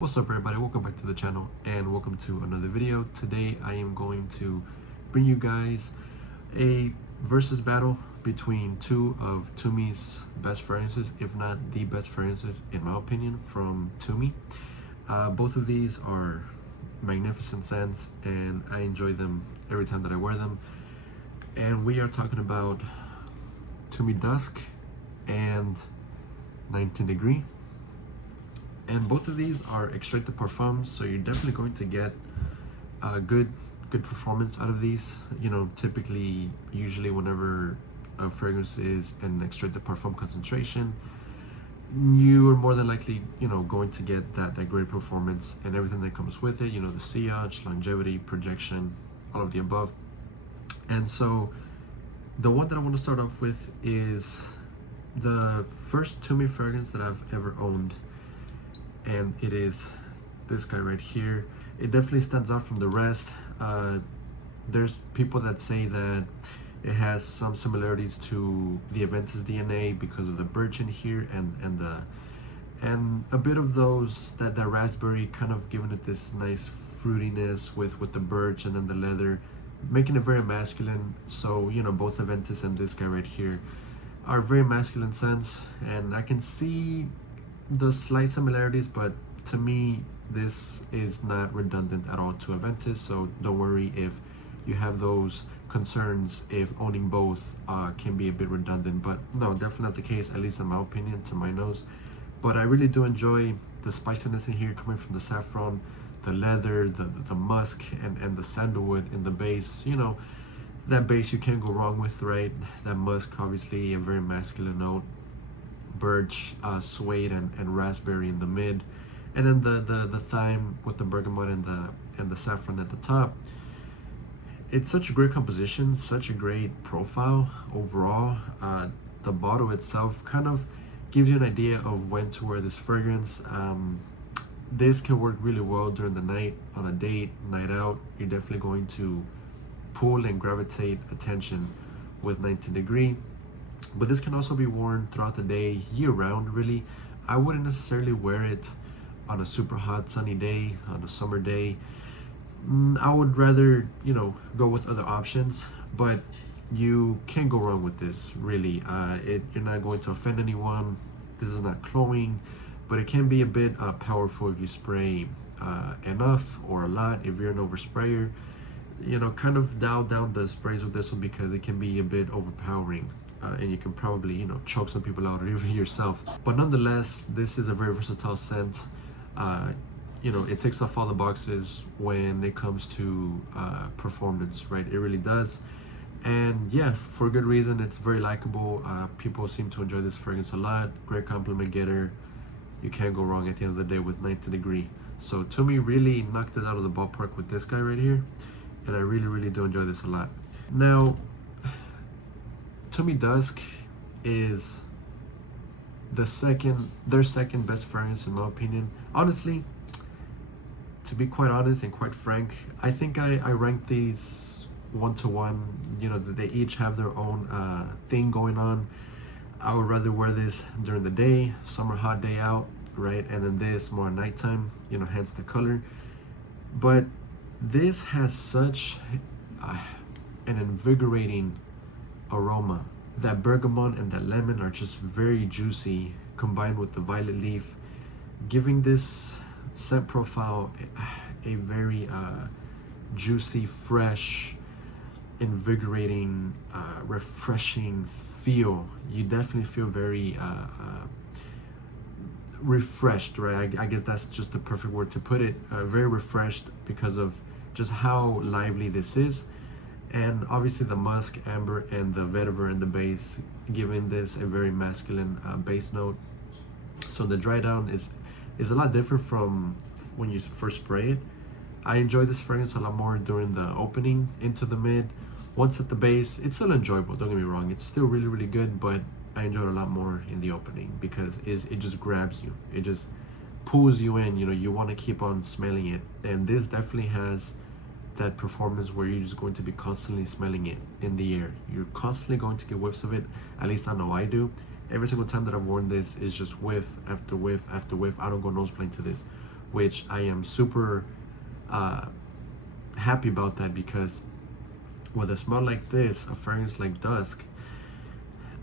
What's up everybody, welcome back to the channel and welcome to another video. Today I am going to bring you guys a versus battle between two of Tumi's best fragrances, if not the best fragrances in my opinion, from Tumi. Both of these are magnificent scents and I enjoy them every time that I wear them. And we are talking about Tumi Dusk and 19 Degree. And both of these are extrait de parfums, so you're definitely going to get a good performance out of these. You know, usually whenever a fragrance is an extrait de parfum concentration, you are more than likely, going to get that great performance and everything that comes with it. You know, the sillage, longevity, projection, all of the above. And so the one that I want to start off with is the first Tumi fragrance that I've ever owned, and it is this guy right here. It definitely stands out from the rest. There's people that say that it has some similarities to the Aventus DNA because of the birch in here and a bit of that raspberry, kind of giving it this nice fruitiness with the birch and then the leather, making it very masculine. So both Aventus and this guy right here are very masculine scents, and I can see the slight similarities, but to me this is not redundant at all to Aventus, so don't worry if you have those concerns if owning both can be a bit redundant. But no, definitely not the case, at least in my opinion, to my nose. But I really do enjoy the spiciness in here coming from the saffron, the leather, the musk, and the sandalwood in the base. That base you can't go wrong with, right? That musk, obviously a very masculine note, birch, suede, and raspberry in the mid, and then the thyme with the bergamot and the saffron at the top. It's such a great composition, such a great profile overall. The bottle itself kind of gives you an idea of when to wear this fragrance. This can work really well during the night, on a date, night out. You're definitely going to pull and gravitate attention with 19 Degree. But this can also be worn throughout the day, year round really. I wouldn't necessarily wear it on a super hot sunny day, on a summer day. I would rather go with other options, but you can't go wrong with this really. You're not going to offend anyone. This is not cloying, but it can be a bit powerful if you spray enough or a lot. If you're an oversprayer, kind of dial down the sprays with this one because it can be a bit overpowering. And you can probably choke some people out or even yourself. But nonetheless, this is a very versatile scent. It ticks off all the boxes when it comes to performance, right? It really does. And yeah, for good reason. It's very likable. People seem to enjoy this fragrance a lot. Great compliment getter. You can't go wrong at the end of the day with 19 Degree. So Tumi really knocked it out of the ballpark with this guy right here, and I really do enjoy this a lot. Now, Tumi Dusk is their second best fragrance in my opinion. Honestly, to be quite honest and quite frank, I think I rank these 1-to-1. They each have their own thing going on. I would rather wear this during the day, summer hot day out, right? And then this more nighttime, hence the color. But this has such an invigorating aroma. That bergamot and that lemon are just very juicy, combined with the violet leaf, giving this scent profile a very juicy, fresh, invigorating, refreshing feel. You definitely feel very refreshed, right? I guess that's just the perfect word to put it. Very refreshed because of just how lively this is. And obviously the musk, amber, and the vetiver in the base, giving this a very masculine base note. So the dry down is a lot different from when you first spray it. I enjoy this fragrance a lot more during the opening into the mid. Once at the base, it's still enjoyable, don't get me wrong. It's still really good, but I enjoy it a lot more in the opening because it just grabs you. It just pulls you in, you want to keep on smelling it. And this definitely has that performance where you're just going to be constantly smelling it in the air. You're constantly going to get whiffs of it. At least I know I do. Every single time that I've worn this is just whiff after whiff after whiff. I don't go nose blind to this. which I am super happy about that, because with a smell like this, a fragrance like Dusk,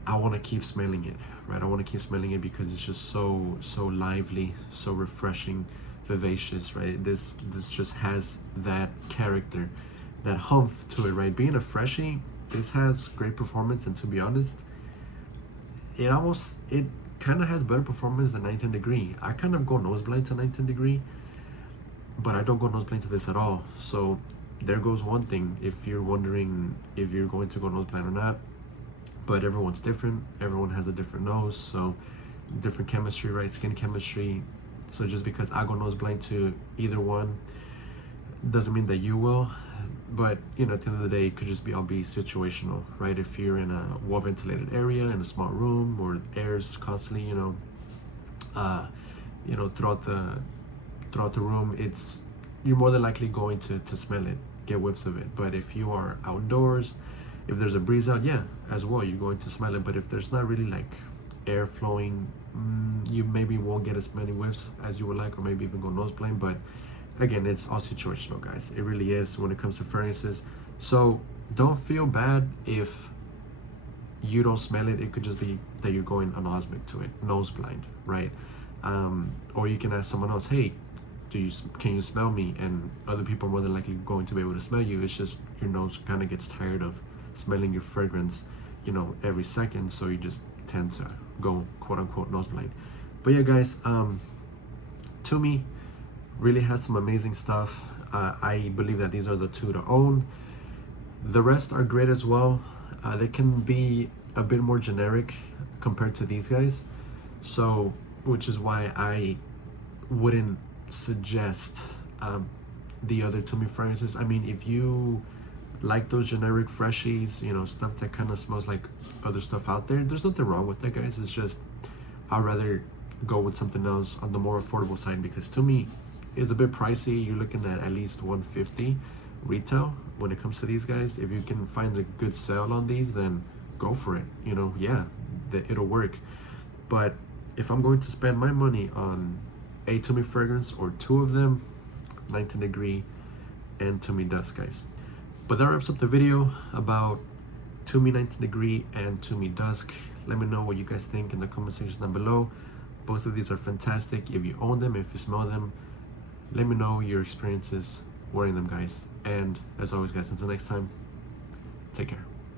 I want to keep smelling it, right? I want to keep smelling it because it's just so lively, so refreshing, vivacious, right? This just has that character, that humph to it, right? Being a freshie, this has great performance, and to be honest, it kind of has better performance than 19 Degree. I kind of go nose blind to 19 Degree, but I don't go nose blind to this at all. So there goes one thing, if you're wondering if you're going to go nose blind or not. But everyone's different, everyone has a different nose, so different chemistry, right? Skin chemistry. So just because I go nose blind to either one doesn't mean that you will. But you know, at the end of the day, it could just be all be situational, right? If you're in a well ventilated area, in a small room where air's constantly, throughout the room, you're more than likely going to smell it, get whiffs of it. But if you are outdoors, if there's a breeze out, yeah, as well, you're going to smell it. But if there's not really like air flowing, you maybe won't get as many whiffs as you would like, or maybe even go nose blind. But again, it's all situational, guys. It really is when it comes to fragrances. So don't feel bad if you don't smell it. It could just be that you're going anosmic to it, nose blind, right? Or you can ask someone else, hey, can you smell me? And other people are more than likely going to be able to smell you. It's just your nose kind of gets tired of smelling your fragrance, every second, so you just tend to go quote unquote nose blind. But yeah, guys, Tumi really has some amazing stuff. I believe that these are the two to own. The rest are great as well. They can be a bit more generic compared to these guys, so which is why I wouldn't suggest the other Tumi fragrances. I mean, if you like those generic freshies, stuff that kind of smells like other stuff out there, there's nothing wrong with that, guys. It's just I'd rather go with something else on the more affordable side, because Tumi is a bit pricey. You're looking at least $150 retail when it comes to these guys. If you can find a good sale on these, then go for it. Yeah, it'll work. But if I'm going to spend my money on a Tumi fragrance or two of them, 19 Degree and Tumi Dusk, guys. But that wraps up the video about Tumi 19 Degree and Tumi Dusk. Let me know what you guys think in the comment section down below. Both of these are fantastic. If you own them, if you smell them, let me know your experiences wearing them, guys. And as always, guys, until next time, take care.